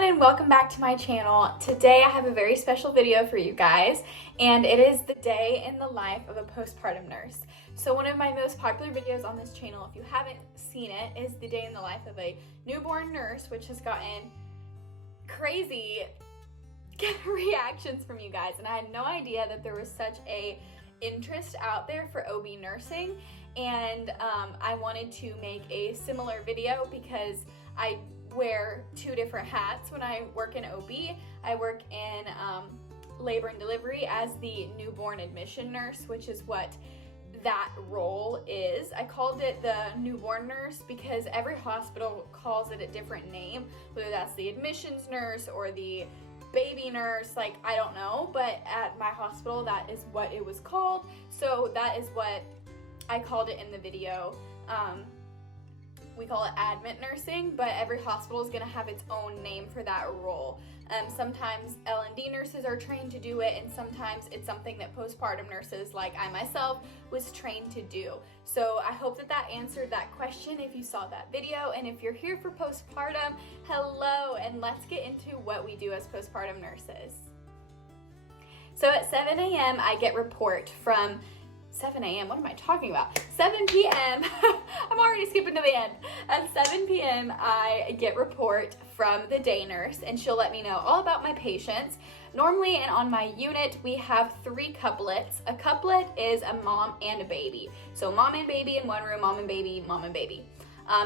everyone and welcome back to my channel. Today I have a very special video for you guys, and it is the day in the life of a postpartum nurse. So one of my most popular videos on this channel, if you haven't seen it, is the day in the life of a newborn nurse, which has gotten crazy reactions from you guys, and I had no idea that there was such a interest out there for OB nursing, and I wanted to make a similar video because I wear two different hats when I work in OB. I work in labor and delivery as the newborn admission nurse, which is what that role is. I called it the newborn nurse because every hospital calls it a different name, whether that's the admissions nurse or the baby nurse, like I don't know, but at my hospital that is what it was called, so that is what I called it in the video. We call it admit nursing, but every hospital is going to have its own name for that role. Sometimes L&D nurses are trained to do it, and sometimes it's something that postpartum nurses, like I myself, was trained to do. So I hope that that answered that question if you saw that video, and if you're here for postpartum, hello, and let's get into what we do as postpartum nurses. So at 7 a.m. I get report from 7 a.m. What am I talking about? 7 p.m. I'm already skipping to the end. At 7 p.m. I get report from the day nurse, and she'll let me know all about my patients. Normally, and on my unit, we have 3 couplets. A couplet is a mom and a baby. So mom and baby in one room, mom and baby, mom and baby.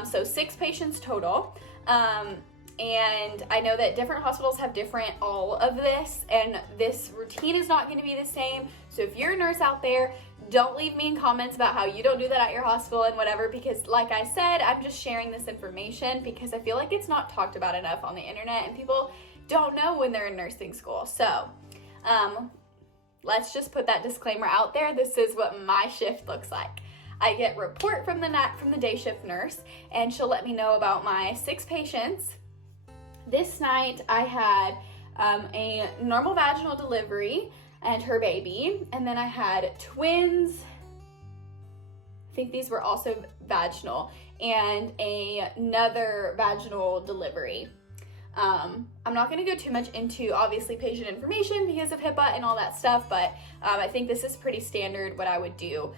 So 6 patients total. And I know that different hospitals have different all of this, and this routine is not going to be the same. So if you're a nurse out there, don't leave me in comments about how you don't do that at your hospital and whatever, because like I said, I'm just sharing this information because I feel like it's not talked about enough on the internet, and people don't know when they're in nursing school. So let's just put that disclaimer out there. This is what my shift looks like. I get report from the day shift nurse, and she'll let me know about my 6 patients. This night I had a normal vaginal delivery and her baby, and then I had twins. I think these were also vaginal, and another vaginal delivery. I'm not going to go too much into obviously patient information because of HIPAA and all that stuff, but I think this is pretty standard what I would do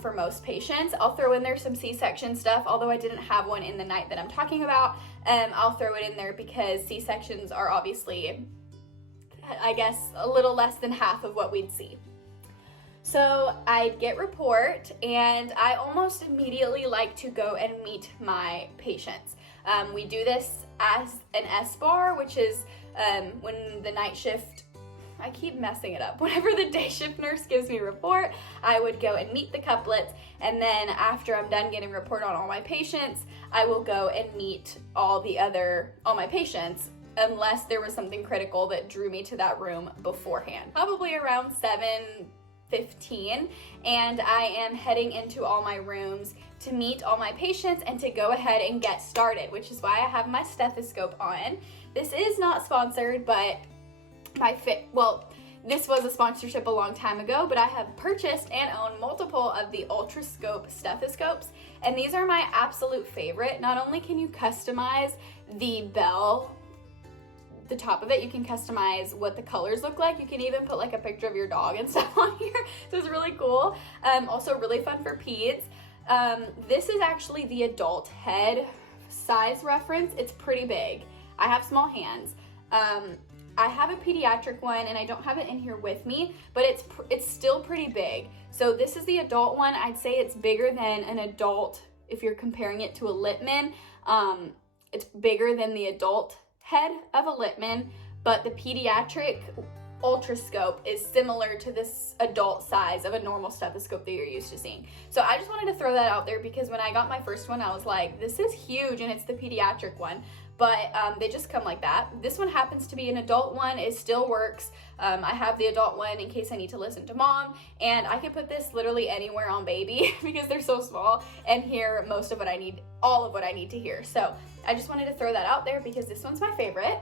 for most patients. I'll throw in there some C-section stuff, although I didn't have one in the night that I'm talking about. I'll throw it in there because C-sections are obviously, I guess, a little less than half of what we'd see. So I'd get report, and I almost immediately like to go and meet my patients. We do this as an S-bar, which is when the night shift, I keep messing it up. Whenever the day shift nurse gives me a report, I would go and meet the couplets, and then after I'm done getting a report on all my patients, I will go and meet all my patients, unless there was something critical that drew me to that room beforehand. Probably around 7:15, and I am heading into all my rooms to meet all my patients and to go ahead and get started, which is why I have my stethoscope on. This is not sponsored, but this was a sponsorship a long time ago, but I have purchased and own multiple of the Ultrascope stethoscopes, and these are my absolute favorite. Not only can you customize the bell, the top of it, you can customize what the colors look like. You can even put like a picture of your dog and stuff on here, so it's really cool. Also really fun for peds. This is actually the adult head size reference. It's pretty big. I have small hands. I have a pediatric one, and I don't have it in here with me, but it's still pretty big. So this is the adult one. I'd say it's bigger than an adult if you're comparing it to a Littmann. It's bigger than the adult head of a Littmann, but the pediatric Ultrascope is similar to this adult size of a normal stethoscope that you're used to seeing. So I just wanted to throw that out there because when I got my first one, I was like, this is huge, and it's the pediatric one, but they just come like that. This one happens to be an adult one. It still works. I have the adult one in case I need to listen to mom, and I can put this literally anywhere on baby because they're so small and hear most of what I need, all of what I need to hear. So I just wanted to throw that out there because this one's my favorite.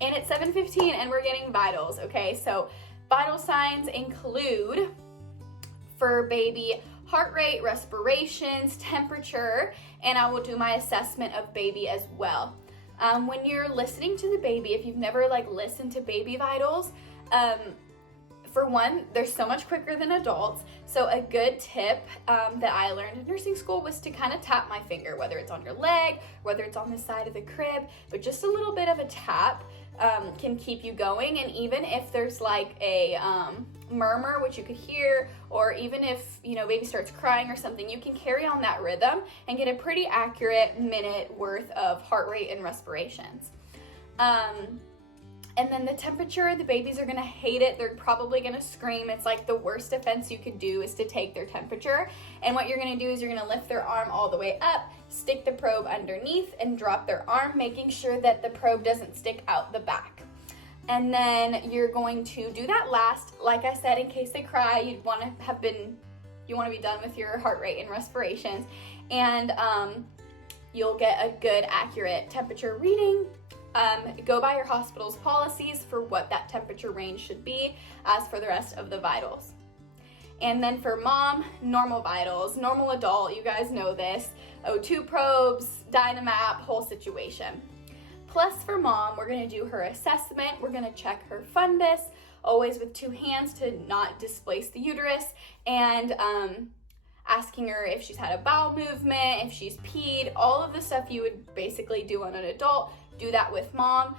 And it's 7:15 and we're getting vitals, okay? So vital signs include, for baby, heart rate, respirations, temperature, and I will do my assessment of baby as well. When you're listening to the baby, if you've never listened to baby vitals, for one, they're so much quicker than adults. So a good tip that I learned in nursing school was to kind of tap my finger, whether it's on your leg, whether it's on the side of the crib, but just a little bit of a tap can keep you going. And even if there's a murmur, which you could hear, or even if, baby starts crying or something, you can carry on that rhythm and get a pretty accurate minute worth of heart rate and respirations. And then the temperature, the babies are gonna hate it. They're probably gonna scream. It's the worst offense you could do is to take their temperature. And what you're gonna do is you're gonna lift their arm all the way up, stick the probe underneath, and drop their arm, making sure that the probe doesn't stick out the back. And then you're going to do that last. Like I said, in case they cry, you want to be done with your heart rate and respirations. And you'll get a good, accurate temperature reading. Go by your hospital's policies for what that temperature range should be as for the rest of the vitals. And then for mom, normal vitals, normal adult, you guys know this, O2 probes, Dynamap, whole situation. Plus for mom, we're gonna do her assessment. We're gonna check her fundus, always with 2 hands to not displace the uterus, and asking her if she's had a bowel movement, if she's peed, all of the stuff you would basically do on an adult. Do that with mom.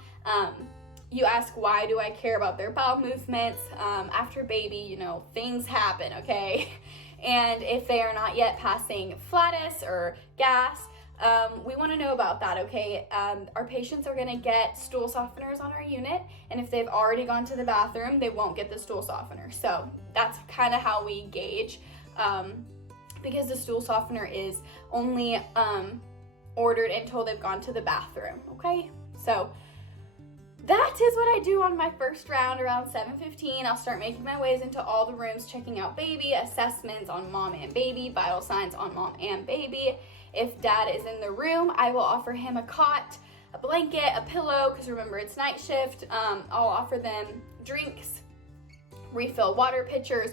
You ask, why do I care about their bowel movements? After baby, things happen, okay? And if they are not yet passing flatus or gas, we want to know about that, okay? Our patients are going to get stool softeners on our unit, and if they've already gone to the bathroom, they won't get the stool softener. So that's kind of how we gauge, because the stool softener is only ordered until they've gone to the bathroom, okay? So that is what I do on my first round around 7:15. I'll start making my ways into all the rooms, checking out baby, assessments on mom and baby, vital signs on mom and baby. If dad is in the room, I will offer him a cot, a blanket, a pillow, because remember it's night shift. I'll offer them drinks, refill water pitchers,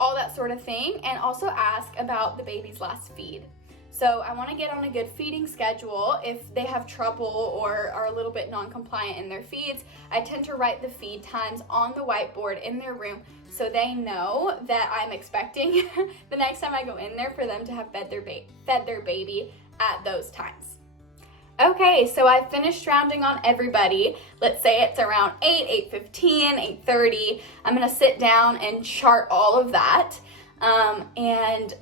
all that sort of thing, and also ask about the baby's last feed. So I want to get on a good feeding schedule. If they have trouble or are a little bit non-compliant in their feeds, I tend to write the feed times on the whiteboard in their room so they know that I'm expecting the next time I go in there for them to have fed their baby at those times. Okay, so I finished rounding on everybody. Let's say it's around 8, 8:15, 8:30. I'm gonna sit down and chart all of that. And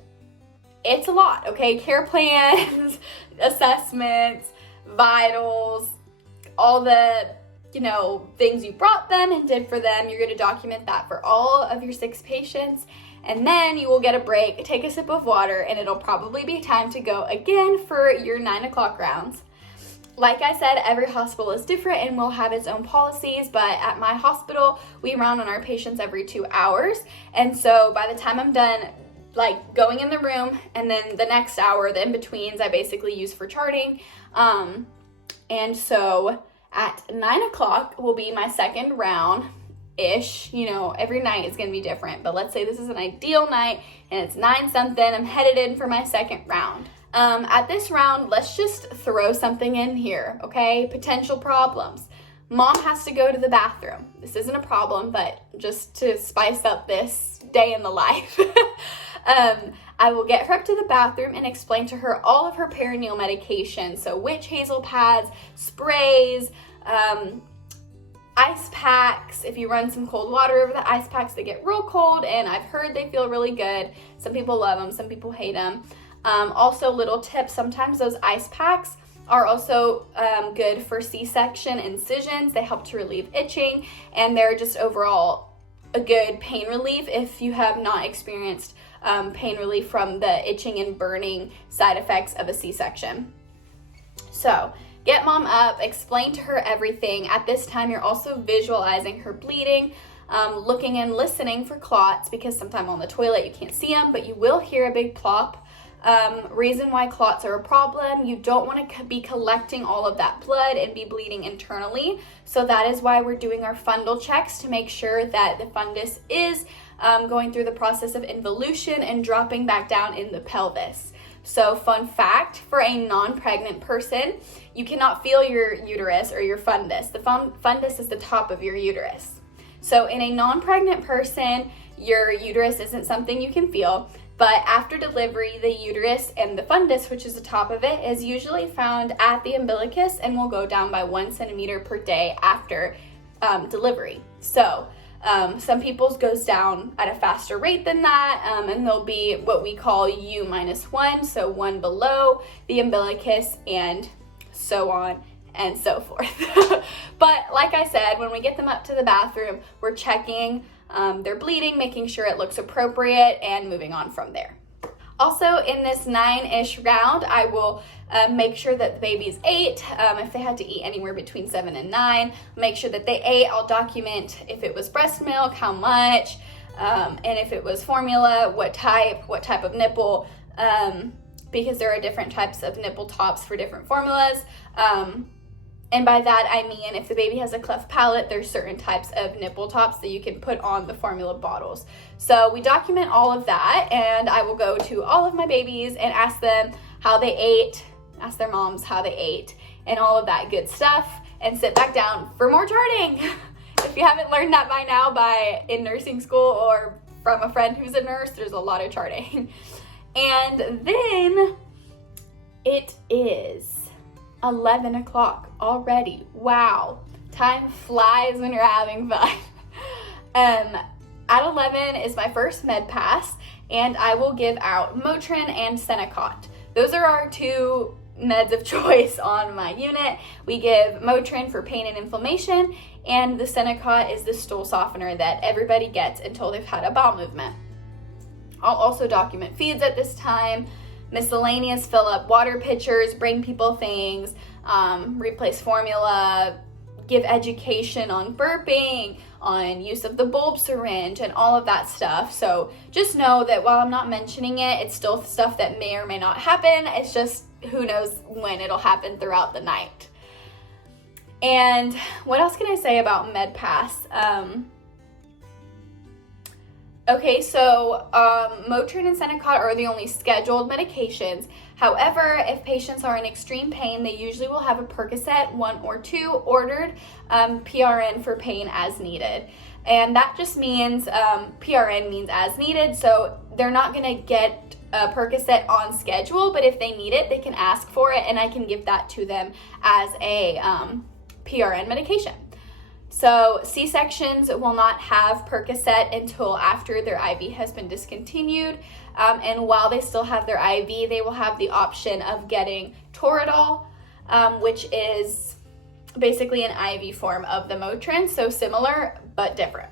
it's a lot, okay? Care plans, assessments, vitals, all the, things you brought them and did for them. You're gonna document that for all of your 6 patients. And then you will get a break, take a sip of water, and it'll probably be time to go again for your 9 o'clock rounds. Like I said, every hospital is different and will have its own policies, but at my hospital, we round on our patients every 2 hours. And so by the time I'm done, going in the room, and then the next hour, the in-betweens, I basically use for charting. And so at 9 o'clock will be my second round-ish. Every night is going to be different, but let's say this is an ideal night, and it's 9 something, I'm headed in for my second round. At this round, let's just throw something in here, okay? Potential problems. Mom has to go to the bathroom. This isn't a problem, but just to spice up this day in the life. I will get her up to the bathroom and explain to her all of her perineal medication. So witch hazel pads, sprays, ice packs. If you run some cold water over the ice packs, they get real cold, and I've heard they feel really good. Some people love them, some people hate them. Also, little tips, sometimes those ice packs are also good for C-section incisions. They help to relieve itching, and they're just overall a good pain relief if you have not experienced pain relief from the itching and burning side effects of a C-section. So get mom up, explain to her everything. At this time, you're also visualizing her bleeding, looking and listening for clots, because sometimes on the toilet you can't see them, but you will hear a big plop. Reason why clots are a problem, you don't want to be collecting all of that blood and be bleeding internally. So that is why we're doing our fundal checks to make sure that the fundus is going through the process of involution and dropping back down in the pelvis. So fun fact, for a non-pregnant person, you cannot feel your uterus or your fundus. The fundus is the top of your uterus. So in a non-pregnant person, your uterus isn't something you can feel, but after delivery, the uterus and the fundus, which is the top of it, is usually found at the umbilicus and will go down by 1 centimeter per day after delivery. So some people's goes down at a faster rate than that, and there'll be what we call U-1, so 1 below the umbilicus, and so on and so forth. But like I said, when we get them up to the bathroom, we're checking their bleeding, making sure it looks appropriate, and moving on from there. Also, in this 9-ish round, I will make sure that the babies ate. If they had to eat anywhere between 7 and 9, make sure that they ate. I'll document if it was breast milk, how much, and if it was formula, what type of nipple, because there are different types of nipple tops for different formulas. And by that, I mean, if the baby has a cleft palate, there's certain types of nipple tops that you can put on the formula bottles. So we document all of that, and I will go to all of my babies and ask them how they ate, ask their moms how they ate, and all of that good stuff, and sit back down for more charting. If you haven't learned that by now in nursing school or from a friend who's a nurse, there's a lot of charting. And then it is 11 o'clock already. Wow. Time flies when you're having fun. At 11 is my first med pass, and I will give out Motrin and Senecot. Those are our two meds of choice on my unit. We give Motrin for pain and inflammation, and the Senecot is the stool softener that everybody gets until they've had a bowel movement. I'll also document feeds at this time, miscellaneous, fill up water pitchers, bring people things, replace formula, give education on burping, on use of the bulb syringe, and all of that stuff. So just know that while I'm not mentioning it, it's still stuff that may or may not happen. It's just who knows when it'll happen throughout the night. And what else can I say about MedPass? Okay, so Motrin and Senecot are the only scheduled medications. However, if patients are in extreme pain, they usually will have a Percocet, 1 or 2, ordered, PRN for pain as needed. And that just means, PRN means as needed, so they're not gonna get a Percocet on schedule, but if they need it, they can ask for it, and I can give that to them as a PRN medication. So C-sections will not have Percocet until after their IV has been discontinued. And while they still have their IV, they will have the option of getting Toradol, which is basically an IV form of the Motrin, so similar but different.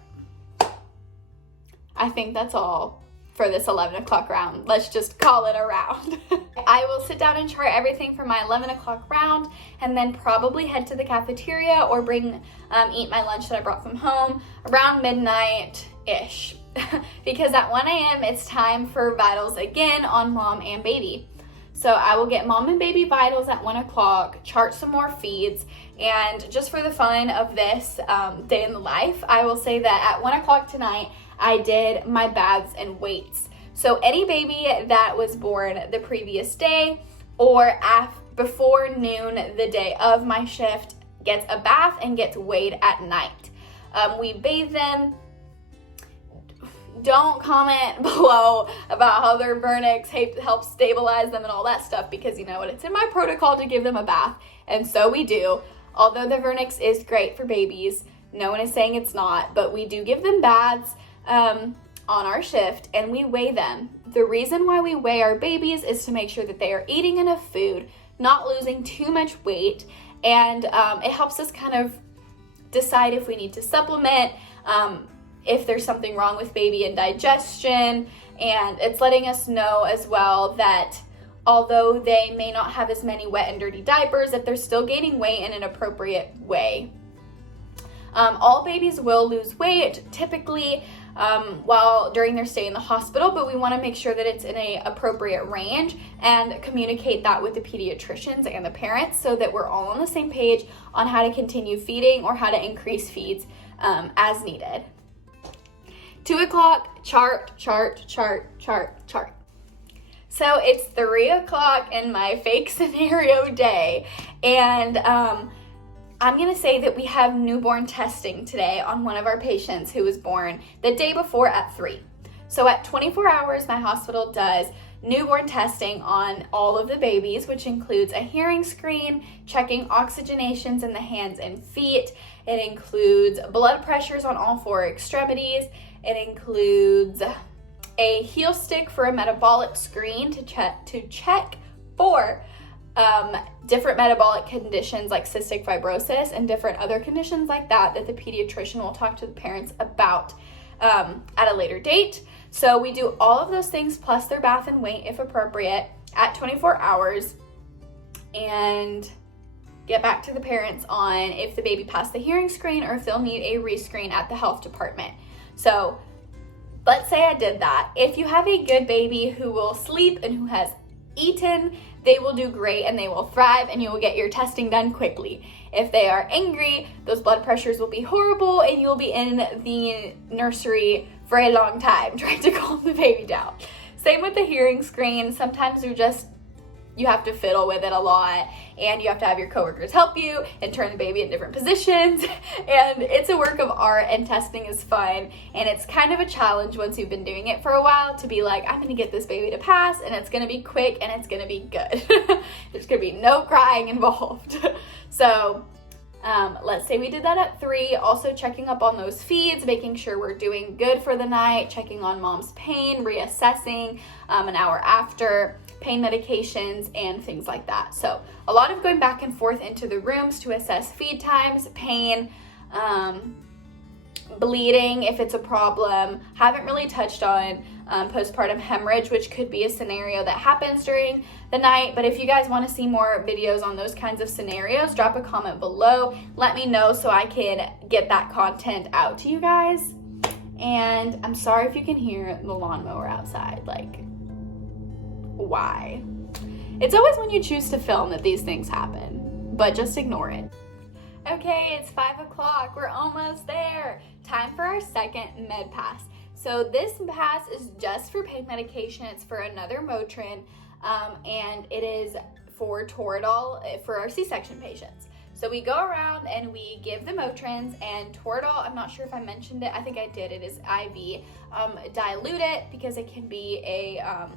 I think that's all for this 11 o'clock round. Let's just call it a round. I will sit down and chart everything for my 11 o'clock round, and then probably head to the cafeteria or eat my lunch that I brought from home around midnight-ish. Because at 1 a.m. it's time for vitals again on mom and baby. So I will get mom and baby vitals at 1 o'clock, chart some more feeds, and just for the fun of this day in the life, I will say that at 1 o'clock tonight, I did my baths and weights. So any baby that was born the previous day or before noon the day of my shift gets a bath and gets weighed at night. We bathe them. Don't comment below about how their vernix helps stabilize them and all that stuff, because you know what, it's in my protocol to give them a bath, and so we do. Although the vernix is great for babies, no one is saying it's not, but we do give them baths on our shift, and we weigh them. The reason why we weigh our babies is to make sure that they are eating enough food, not losing too much weight, and it helps us kind of decide if we need to supplement, if there's something wrong with baby and digestion, and it's letting us know as well that although they may not have as many wet and dirty diapers, that they're still gaining weight in an appropriate way. All babies will lose weight typically while during their stay in the hospital, but we want to make sure that it's in an appropriate range and communicate that with the pediatricians and the parents so that we're all on the same page on how to continue feeding or how to increase feeds as needed. 2 o'clock, chart. So it's 3 o'clock in my fake scenario day, And I'm gonna say that we have newborn testing today on one of our patients who was born the day before at 3. So at 24 hours, my hospital does newborn testing on all of the babies, which includes a hearing screen, checking oxygenations in the hands and feet. It includes blood pressures on all 4 extremities. It includes a heel stick for a metabolic screen to check for different metabolic conditions like cystic fibrosis and different other conditions like that the pediatrician will talk to the parents about at a later date. So we do all of those things plus their bath and weight if appropriate at 24 hours and get back to the parents on if the baby passed the hearing screen or if they'll need a rescreen at the health department. So let's say I did that. If you have a good baby who will sleep and who has eaten, they will do great and they will thrive and you will get your testing done quickly. If they are angry, those blood pressures will be horrible and you'll be in the nursery for a long time trying to calm the baby down. Same with the hearing screen. Sometimes you have to fiddle with it a lot and you have to have your coworkers help you and turn the baby in different positions. And it's a work of art and testing is fun. And it's kind of a challenge once you've been doing it for a while to be like, I'm gonna get this baby to pass and it's gonna be quick and it's gonna be good. There's gonna be no crying involved. So let's say we did that at 3, also checking up on those feeds, making sure we're doing good for the night, checking on mom's pain, reassessing an hour after, pain medications, and things like that. So a lot of going back and forth into the rooms to assess feed times, pain, bleeding if it's a problem. Haven't really touched on postpartum hemorrhage, which could be a scenario that happens during the night. But if you guys want to see more videos on those kinds of scenarios, drop a comment below. Let me know so I can get that content out to you guys. And I'm sorry if you can hear the lawnmower outside. Like, why? It's always when you choose to film that these things happen, but just ignore it. Okay, it's 5 o'clock. We're almost there. Time for our second med pass. So this pass is just for pain medication. It's for another Motrin, and it is for Toradol for our C-section patients. So we go around and we give the Motrins, and Toradol, I'm not sure if I mentioned it. I think I did. It is IV. Dilute it because it can be a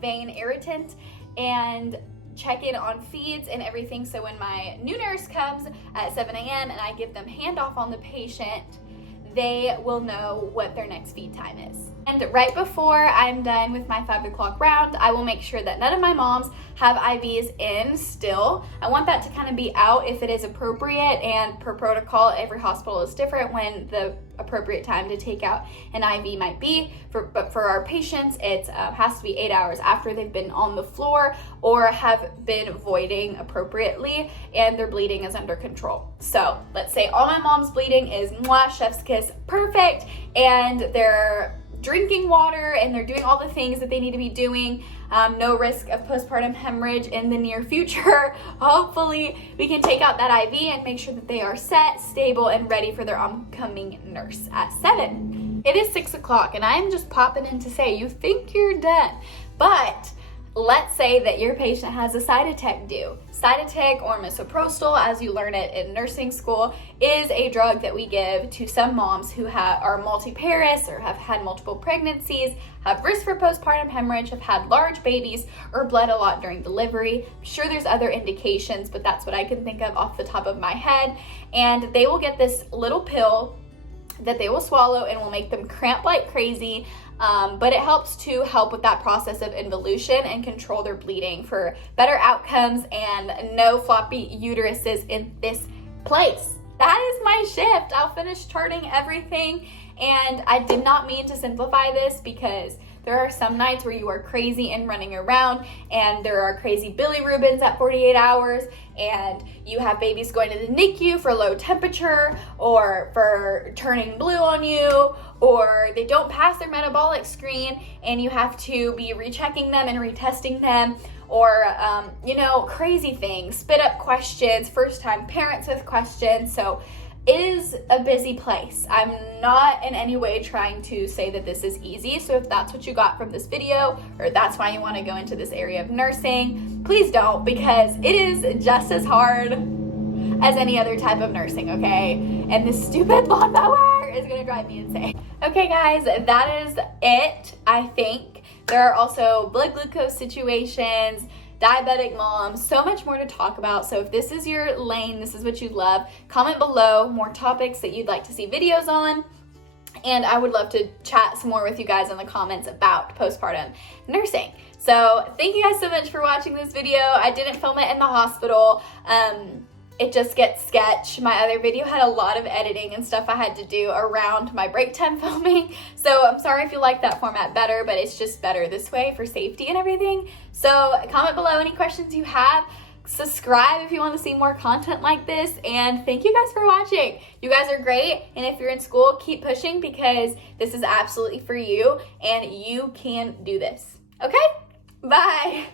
vein irritant, and check in on feeds and everything. So when my new nurse comes at 7 a.m. and I give them handoff on the patient, they will know what their next feed time is. And right before I'm done with my 5 o'clock round, I will make sure that none of my moms have IVs in still. I want that to kind of be out if it is appropriate, and per protocol, every hospital is different when the appropriate time to take out an IV might be. But for our patients, it has to be 8 hours after they've been on the floor or have been voiding appropriately and their bleeding is under control. So let's say all my mom's bleeding is chef's kiss, perfect, and they're drinking water and they're doing all the things that they need to be doing. No risk of postpartum hemorrhage in the near future. Hopefully we can take out that IV and make sure that they are set, stable, and ready for their oncoming nurse at 7. It is 6 o'clock and I am just popping in to say, you think you're done, but let's say that your patient has a Cytotec due. Cytotec, or misoprostol, as you learn it in nursing school, is a drug that we give to some moms who are multiparous or have had multiple pregnancies, have risk for postpartum hemorrhage, have had large babies, or bled a lot during delivery. I'm sure there's other indications, but that's what I can think of off the top of my head. And they will get this little pill that they will swallow and will make them cramp like crazy. But it helps to help with that process of involution and control their bleeding for better outcomes and no floppy uteruses in this place. That is my shift. I'll finish charting everything. And I did not mean to simplify this because there are some nights where you are crazy and running around, and there are crazy bilirubins at 48 hours, and you have babies going to the NICU for low temperature or for turning blue on you, or they don't pass their metabolic screen and you have to be rechecking them and retesting them, or crazy things, spit up questions, first time parents with questions. So it is a busy place. I'm not in any way trying to say that this is easy. So if that's what you got from this video, or that's why you want to go into this area of nursing, please don't, because it is just as hard as any other type of nursing, okay? And this stupid lawnmower is gonna drive me insane. Okay guys, that is it, I think. There are also blood glucose situations, diabetic moms, so much more to talk about. So if this is your lane, this is what you love, comment below more topics that you'd like to see videos on. And I would love to chat some more with you guys in the comments about postpartum nursing. So thank you guys so much for watching this video. I didn't film it in the hospital. It just gets sketch. My other video had a lot of editing and stuff I had to do around my break time filming. So I'm sorry if you like that format better, but it's just better this way for safety and everything. So comment below any questions you have. Subscribe if you want to see more content like this. And thank you guys for watching. You guys are great. And if you're in school, keep pushing, because this is absolutely for you and you can do this. Okay? Bye.